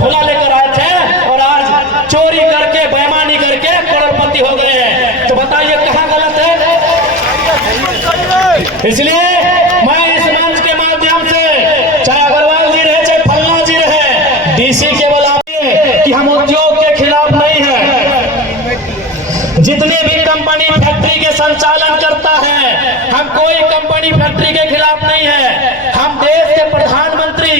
झोला लेकर आए थे और आज चोरी करके बेईमानी करके करोड़पति हो गए हैं। तो बताइए कहाँ गलत है? इसलिए मैं इस मंच के माध्यम से, चाहे अग्रवाल जी रहे चाहे फल्ला जी रहे, डीसी केवल आप कि हम उद्योग के खिलाफ नहीं है। जितने भी कंपनी फैक्ट्री के संचालन करता है, हम कोई कंपनी फैक्ट्री के खिलाफ नहीं है। हम देश के प्रधानमंत्री,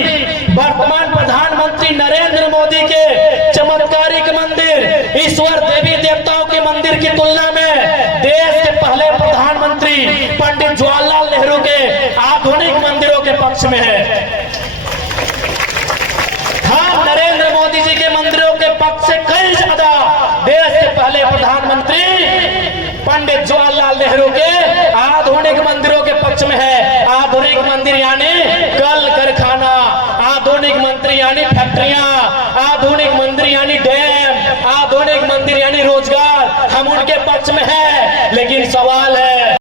वर्तमान प्रधानमंत्री नरेंद्र मोदी के चमत्कारिक मंदिर, ईश्वर देवी देवताओं के मंदिर की तुलना में देश के पहले प्रधानमंत्री पंडित जवाहरलाल नेहरू के आधुनिक मंदिरों के पक्ष में है। हम नरेंद्र मोदी जी के मंदिरों के पक्ष से कई ज्यादा देश के पहले प्रधानमंत्री पंडित जवाहरलाल नेहरू के आधुनिक मंदिरों के पक्ष में है। आधुनिक मंदिर यानी कल कारखाना, आधुनिक मंदिर यानी फैक्ट्रियां, आधुनिक मंदिर यानी डैम, आधुनिक मंदिर यानी रोजगार, हम उनके पक्ष में है। लेकिन सवाल है,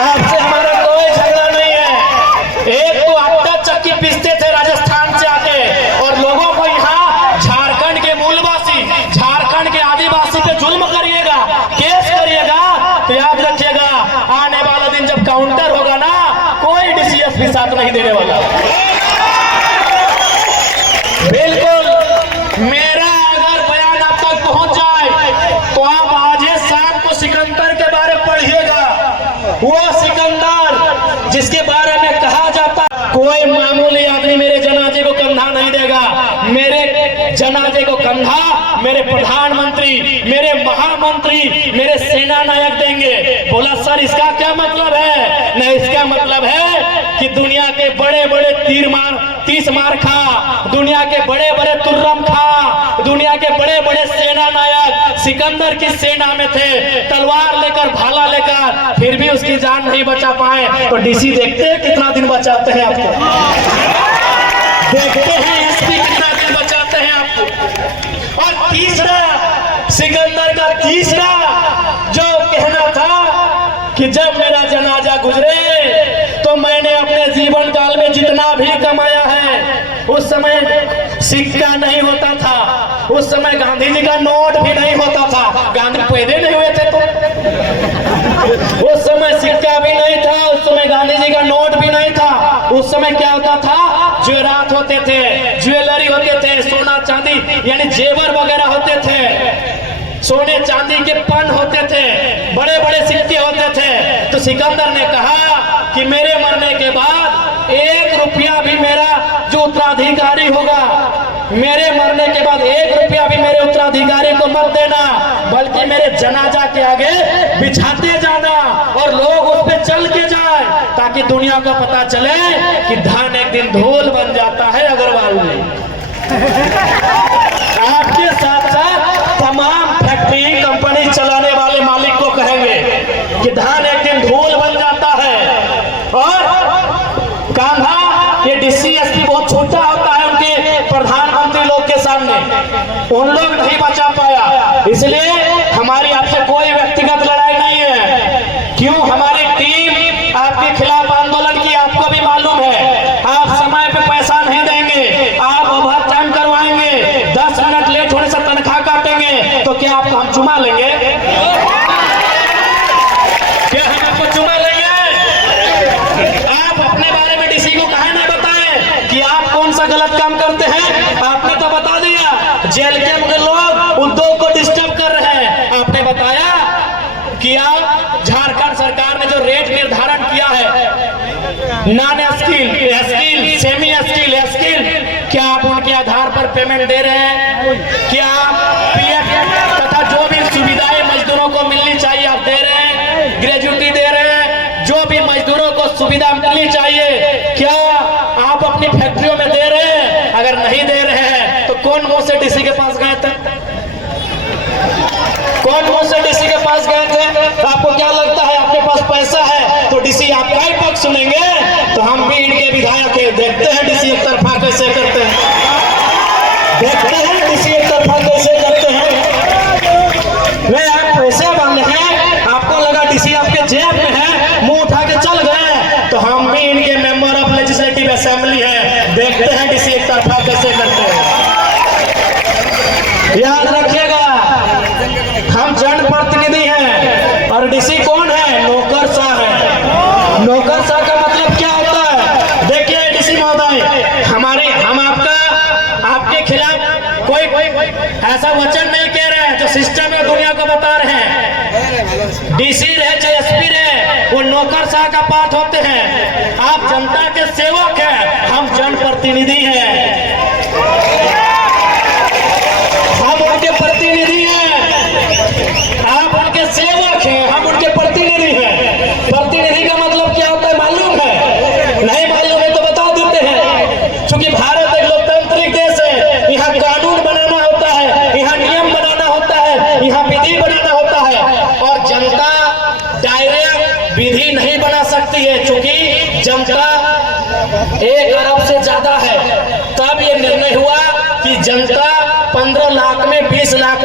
आपसे हमारा कोई झगड़ा नहीं है। एक तो आटा चक्की पीसते थे राजस्थान से आके और लोगों को यहाँ झारखंड के मूलवासी, झारखंड के आदिवासी पे जुल्म करिएगा, केस करिएगा, तो याद रखिएगा आने वाला दिन जब काउंटर होगा ना, कोई डीसीएस भी साथ नहीं देने वाला। बिल्कुल मेरा अगर बयान आप तक पहुंच जाए तो आप आज शाम को सिकंदर के बारे में पढ़िएगा। वो सिकंदर जिसके बारे में कहा जाता कोई मामूली आदमी मेरे जनाजे को कंधा नहीं देगा। मेरे जनाजे को कंधा मेरे प्रधानमंत्री, मेरे महामंत्री, मेरे सेना नायक देंगे। बोला सर इसका क्या मतलब है? नहीं, इसका मतलब है कि दुनिया के बड़े बड़े तीस मार खा, दुनिया के बड़े बड़े तुर्रम खा, दुनिया के बड़े बड़े सेना नायक सिकंदर की सेना में थे, तलवार लेकर भाला लेकर, फिर भी उसकी जान नहीं बचा पाए। तो डीसी देखते हैं कितना दिन बचाते हैं आपको, देखते हैं एसपी कितना दिन बचाते हैं आपको। और तीसरा, सिकंदर का तीसरा जो कहना था कि जब मेरा जनाजा गुजरे तो मैंने अपने जीवन काल में जितना भी कमाया है, उस समय सिक्का नहीं होता था, उस समय गांधी जी का नोट भी नहीं होता था, गांधी पैदा नहीं हुए थे तो उस समय सिक्का भी नहीं था, उस समय गांधी जी का नोट भी नहीं था। उस समय क्या होता था? ज्वेरात होते थे, ज्वेलरी होते थे, सोना चांदी यानी जेवर वगैरह होते थे, सोने चांदी के पन होते थे, बड़े बड़े सिक्के होते थे। तो सिकंदर ने कहा कि मेरे मरने के बाद 1 रुपया भी मेरा जो उत्तराधिकारी होगा, मेरे मरने के बाद 1 रुपया भी मेरे उत्तराधिकारी को मत देना, बल्कि मेरे जनाजा के आगे बिछाते जाना और लोग उस पे चल के जाए, ताकि दुनिया को पता चले कि धन एक दिन धूल बन जाता है। अग्रवाल में आपके साथ साथ तमाम फैक्ट्री कंपनी चलाने वाले मालिक को कहेंगे कि धान एक दिन धूल बन जाता है। और कान्हा, ये डीसीएसपी बहुत छोटा होता है उनके प्रधानमंत्री लोग के सामने, उन लोग नहीं बचा पाया। इसलिए हमारी आपसे कोई व्यक्तिगत लड़ाई नहीं है। क्यों हमारी टीम आपके खिलाफ आंदोलन की, आपको भी मालूम है। आप समय पे पैसा नहीं देंगे, आप ओवर टाइम करवाएंगे, 10 मिनट लेट होने से तनख्वाह काटेंगे, तो क्या आपको हम चुमा लेंगे? क्या हम आपको चुमा लेंगे? आप अपने बारे में डीसी को कहा नहीं बताए कि आप कौन सा गलत काम करते हैं? आपने तो बता दिया जेल के लोग उद्योग को डिस्टर्ब कर रहे हैं। आपने बताया कि आप झारखंड सरकार ने जो रेट निर्धारण किया है, non skill, skill, semi skill, skill, क्या आप उनके आधार पर पेमेंट दे रहे हैं? क्या पीएफ तथा जो भी सुविधाएं मजदूरों को मिलनी चाहिए आप दे रहे हैं? ग्रेजुएटी दे रहे हैं? जो भी मजदूरों को सुविधा मिलनी चाहिए क्या आप अपनी फैक्ट्रियों में दे रहे हैं? अगर नहीं दे रहे हैं तो कौन मुंह से डीसी के पास गए थे? कौन मुंह से डीसी के पास गए थे? आपको क्या लगता है आपके पास पैसा है तो डीसी आपका ही पक्ष सुनेंगे? तो हम भी इनके विधायक हैं, देखते हैं डीसी एक तरफा कैसे करते हैं, देखते हैं डीसी एक तरफा कैसे करते हैं। वे आप पैसे वाले हैं, आपको लगा डीसी आपके जेब में है, मुंह उठा के चल गए, तो हम भी इनके मेंबर ऑफ लेजिस्लेटिव असेंबली है, देखते हैं डीसी एक तरफा कैसे करते हैं। नौकरशाह का मतलब क्या होता है? देखिए डीसी महोदय, हम आपके खिलाफ कोई ऐसा वचन नहीं कह रहे हैं, जो सिस्टम है दुनिया को बता रहे हैं। डीसी रहे चाहे एसपी रहे, वो नौकरशाह का पाठ होते हैं। आप जनता के सेवक हैं, हम जनप्रतिनिधि हैं, हम उनके प्रतिनिधि हैं। आप उनके सेवक हैं, हम उनके प्रतिनिधि हैं। प्रतिनिधि का मतलब क्या होता है मालूम है? नहीं मालूम है तो बता देते हैं। क्योंकि भारत एक लोकतांत्रिक देश है, यहाँ कानून बनाना होता है, यहाँ नियम बनाना होता है, यहाँ विधि बनाना होता है, और जनता डायरेक्ट विधि नहीं बना सकती है, क्योंकि जनता 1 अरब से ज्यादा है। तब ये निर्णय हुआ कि जनता 15 लाख में 20 लाख